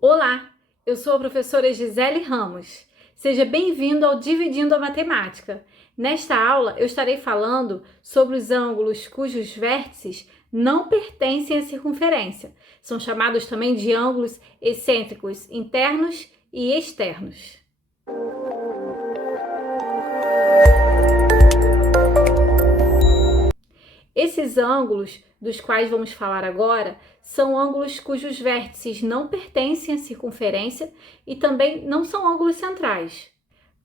Olá, eu sou a professora Gisele Ramos. Seja bem-vindo ao Dividindo a Matemática. Nesta aula, eu estarei falando sobre os ângulos cujos vértices não pertencem à circunferência. São chamados também de ângulos excêntricos internos e externos. Esses ângulos dos quais vamos falar agora são ângulos cujos vértices não pertencem à circunferência e também não são ângulos centrais.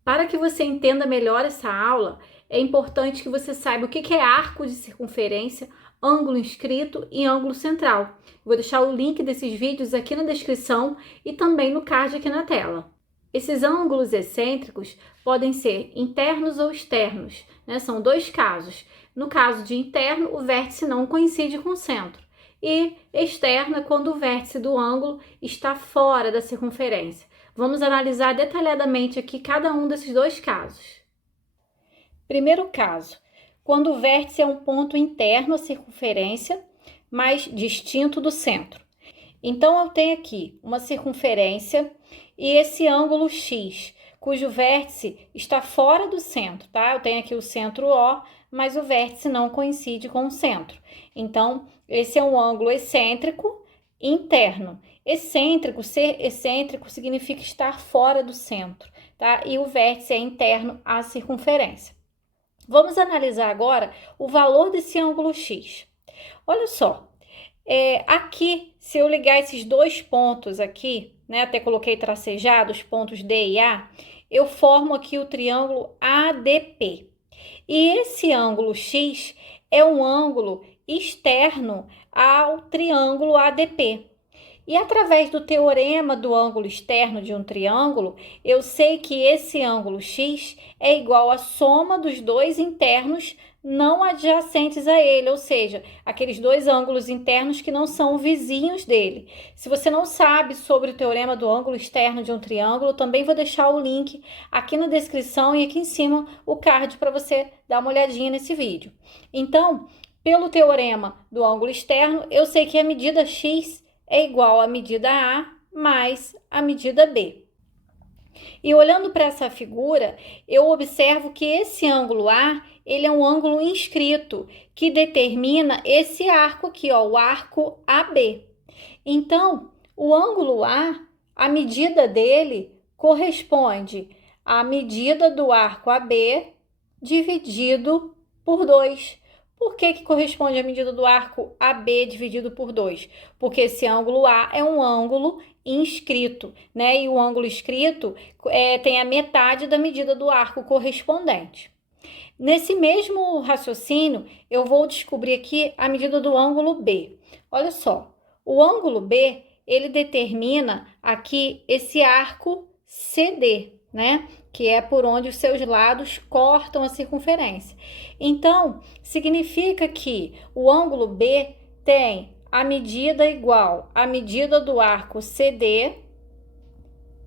Para que você entenda melhor essa aula, é importante que você saiba o que é arco de circunferência, ângulo inscrito e ângulo central. Vou deixar o link desses vídeos aqui na descrição e também no card aqui na tela. Esses ângulos excêntricos podem ser internos ou externos, né? São dois casos. No caso de interno, o vértice não coincide com o centro. E externo é quando o vértice do ângulo está fora da circunferência. Vamos analisar detalhadamente aqui cada um desses dois casos. Primeiro caso, quando o vértice é um ponto interno à circunferência, mas distinto do centro. Então, eu tenho aqui uma circunferência e esse ângulo X, cujo vértice está fora do centro, tá? Eu tenho aqui o centro O, mas o vértice não coincide com o centro. Então, esse é um ângulo excêntrico interno. Excêntrico, ser excêntrico significa estar fora do centro, tá? E o vértice é interno à circunferência. Vamos analisar agora o valor desse ângulo X. Olha só, aqui, se eu ligar esses dois pontos aqui, né, até coloquei tracejado os pontos D e A, eu formo aqui o triângulo ADP. E esse ângulo X é um ângulo externo ao triângulo ADP. E através do teorema do ângulo externo de um triângulo, eu sei que esse ângulo X é igual à soma dos dois internos não adjacentes a ele, ou seja, aqueles dois ângulos internos que não são vizinhos dele. Se você não sabe sobre o teorema do ângulo externo de um triângulo, também vou deixar o link aqui na descrição e aqui em cima o card para você dar uma olhadinha nesse vídeo. Então, pelo teorema do ângulo externo, eu sei que a medida X é igual à medida A mais a medida B. E olhando para essa figura, eu observo que esse ângulo A, ele é um ângulo inscrito, que determina esse arco aqui, ó, o arco AB. Então, o ângulo a medida dele corresponde à medida do arco AB dividido por 2. Por que corresponde à medida do arco AB dividido por 2? Porque esse ângulo A é um ângulo inscrito, né? E o ângulo inscrito tem a metade da medida do arco correspondente. Nesse mesmo raciocínio, eu vou descobrir aqui a medida do ângulo B. Olha só, o ângulo B, ele determina aqui esse arco CD, né? Que é por onde os seus lados cortam a circunferência. Então, significa que o ângulo B tem a medida igual à medida do arco CD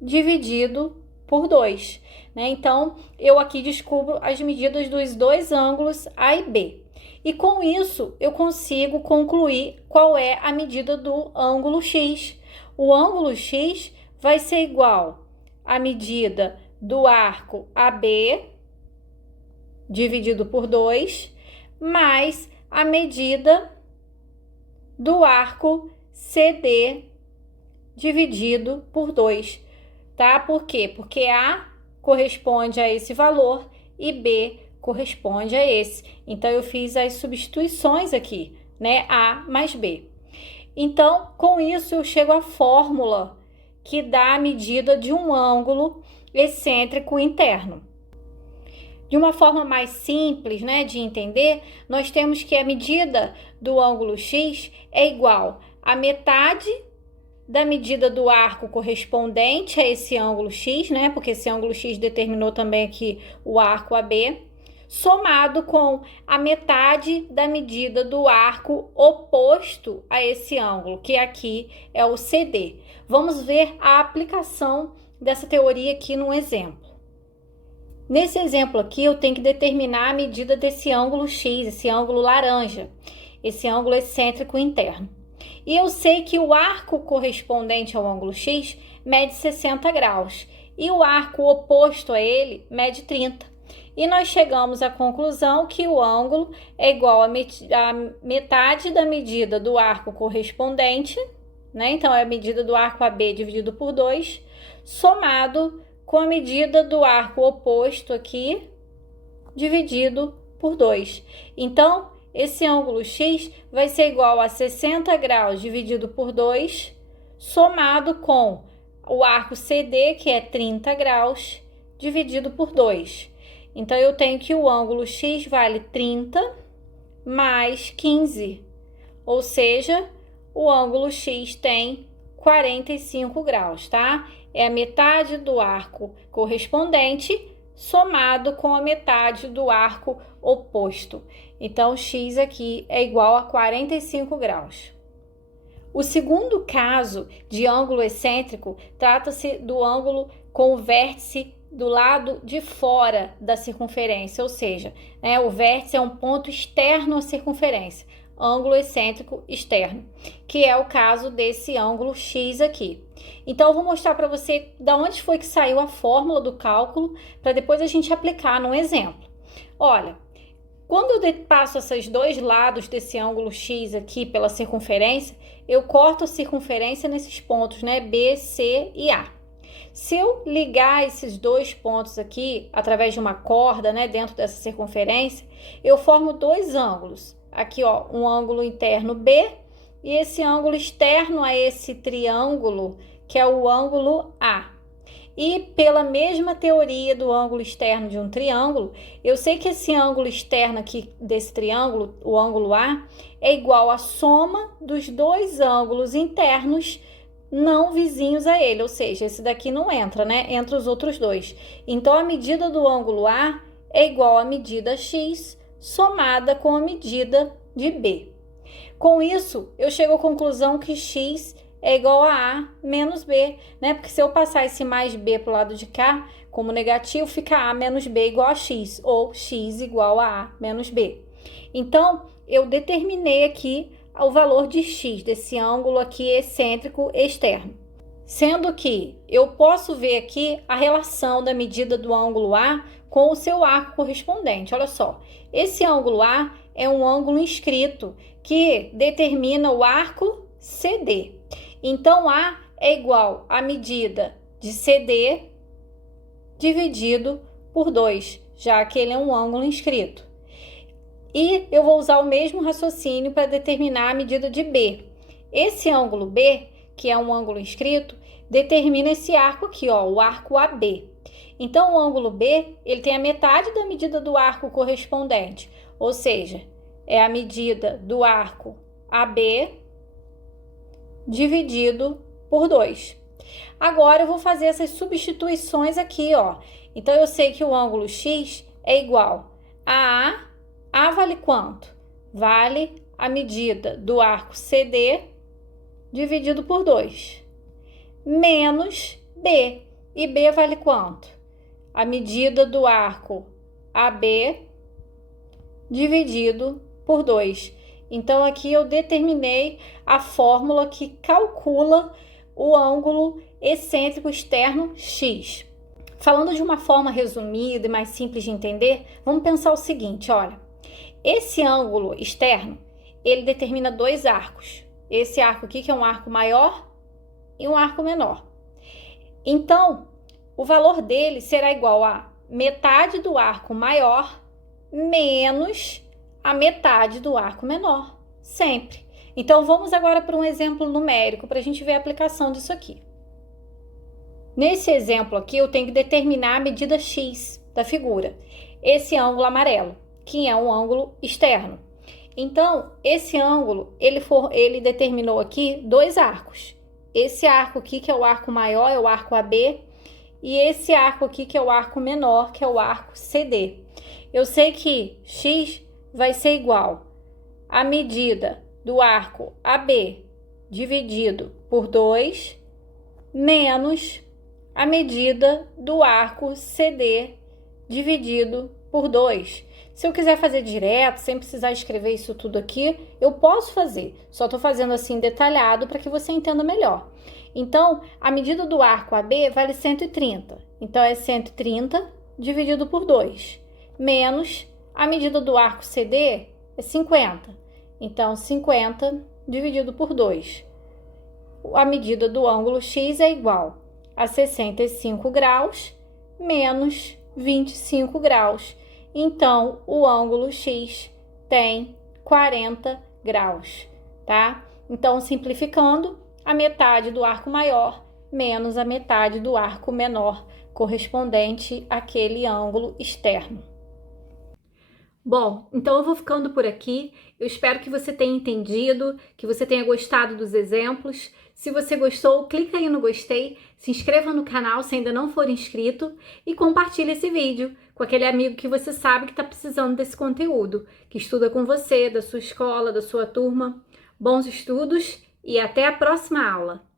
dividido por 2, né? Então, eu aqui descubro as medidas dos dois ângulos A e B. E com isso, eu consigo concluir qual é a medida do ângulo X. O ângulo X vai ser igual à medida do arco AB dividido por 2, mais a medida do arco CD dividido por 2, tá? Por quê? Porque A corresponde a esse valor e B corresponde a esse. Então, eu fiz as substituições aqui, né? A mais B. Então, com isso, eu chego à fórmula que dá a medida de um ângulo excêntrico interno. De uma forma mais simples, né, de entender, nós temos que a medida do ângulo X é igual à metade da medida do arco correspondente a esse ângulo X, né, porque esse ângulo X determinou também aqui o arco AB, somado com a metade da medida do arco oposto a esse ângulo, que aqui é o CD. Vamos ver a aplicação dessa teoria aqui num exemplo. Nesse exemplo aqui, eu tenho que determinar a medida desse ângulo X, esse ângulo laranja, esse ângulo excêntrico interno. E eu sei que o arco correspondente ao ângulo X mede 60 graus e o arco oposto a ele mede 30. E nós chegamos à conclusão que o ângulo é igual a metade da medida do arco correspondente, né? Então, é a medida do arco AB dividido por 2, somado com a medida do arco oposto aqui, dividido por 2. Então, esse ângulo X vai ser igual a 60 graus dividido por 2, somado com o arco CD, que é 30 graus, dividido por 2. Então, eu tenho que o ângulo X vale 30 mais 15, ou seja, o ângulo X tem 45 graus, tá? É a metade do arco correspondente somado com a metade do arco oposto. Então, X aqui é igual a 45 graus. O segundo caso de ângulo excêntrico trata-se do ângulo com o vértice do lado de fora da circunferência, ou seja, né, o vértice é um ponto externo à circunferência, ângulo excêntrico externo, que é o caso desse ângulo X aqui. Então, eu vou mostrar para você da onde foi que saiu a fórmula do cálculo, para depois a gente aplicar num exemplo. Olha, quando eu passo esses dois lados desse ângulo X aqui pela circunferência, eu corto a circunferência nesses pontos, né, B, C e A. Se eu ligar esses dois pontos aqui através de uma corda, né, dentro dessa circunferência, eu formo dois ângulos. Aqui, ó, um ângulo interno B e esse ângulo externo a esse triângulo, que é o ângulo A. E pela mesma teoria do ângulo externo de um triângulo, eu sei que esse ângulo externo aqui desse triângulo, o ângulo A, é igual à soma dos dois ângulos internos não vizinhos a ele, ou seja, esse daqui não entra, né? Entra os outros dois. Então, a medida do ângulo A é igual à medida X somada com a medida de B. Com isso, eu chego à conclusão que X é igual a A menos B, né? Porque se eu passar esse mais B para o lado de cá, como negativo, fica A menos B igual a X, ou X igual a A menos B. Então, eu determinei aqui o valor de X, desse ângulo aqui excêntrico externo. Sendo que eu posso ver aqui a relação da medida do ângulo A com o seu arco correspondente. Olha só, esse ângulo A é um ângulo inscrito que determina o arco CD. Então, A é igual à medida de CD dividido por 2, já que ele é um ângulo inscrito. E eu vou usar o mesmo raciocínio para determinar a medida de B. Esse ângulo B, que é um ângulo inscrito, determina esse arco aqui, ó, o arco AB. Então, o ângulo B, ele tem a metade da medida do arco correspondente, ou seja, é a medida do arco AB dividido por 2. Agora, eu vou fazer essas substituições aqui, ó. Então, eu sei que o ângulo X é igual a A vale quanto? Vale a medida do arco CD dividido por 2, menos B. E B vale quanto? A medida do arco AB dividido por 2. Então, aqui eu determinei a fórmula que calcula o ângulo excêntrico externo X. Falando de uma forma resumida e mais simples de entender, vamos pensar o seguinte, olha. Esse ângulo externo, ele determina dois arcos. Esse arco aqui, que é um arco maior e um arco menor. Então, o valor dele será igual a metade do arco maior menos a metade do arco menor, sempre. Então, vamos agora para um exemplo numérico para a gente ver a aplicação disso aqui. Nesse exemplo aqui, eu tenho que determinar a medida X da figura. Esse ângulo amarelo, que é um ângulo externo. Então, esse ângulo, ele determinou aqui dois arcos. Esse arco aqui, que é o arco maior, é o arco AB, e esse arco aqui, que é o arco menor, que é o arco CD. Eu sei que X vai ser igual à medida do arco AB dividido por 2, menos a medida do arco CD dividido por 2. Se eu quiser fazer direto, sem precisar escrever isso tudo aqui, eu posso fazer. Só estou fazendo assim detalhado para que você entenda melhor. Então, a medida do arco AB vale 130. Então, é 130 dividido por 2. Menos a medida do arco CD é 50. Então, 50 dividido por 2. A medida do ângulo X é igual a 65 graus menos 25 graus. Então, o ângulo X tem 40 graus, tá? Então, simplificando, a metade do arco maior menos a metade do arco menor, correspondente àquele ângulo externo. Bom, então eu vou ficando por aqui. Eu espero que você tenha entendido, que você tenha gostado dos exemplos. Se você gostou, clica aí no gostei, se inscreva no canal se ainda não for inscrito e compartilhe esse vídeo com aquele amigo que você sabe que está precisando desse conteúdo, que estuda com você, da sua escola, da sua turma. Bons estudos e até a próxima aula!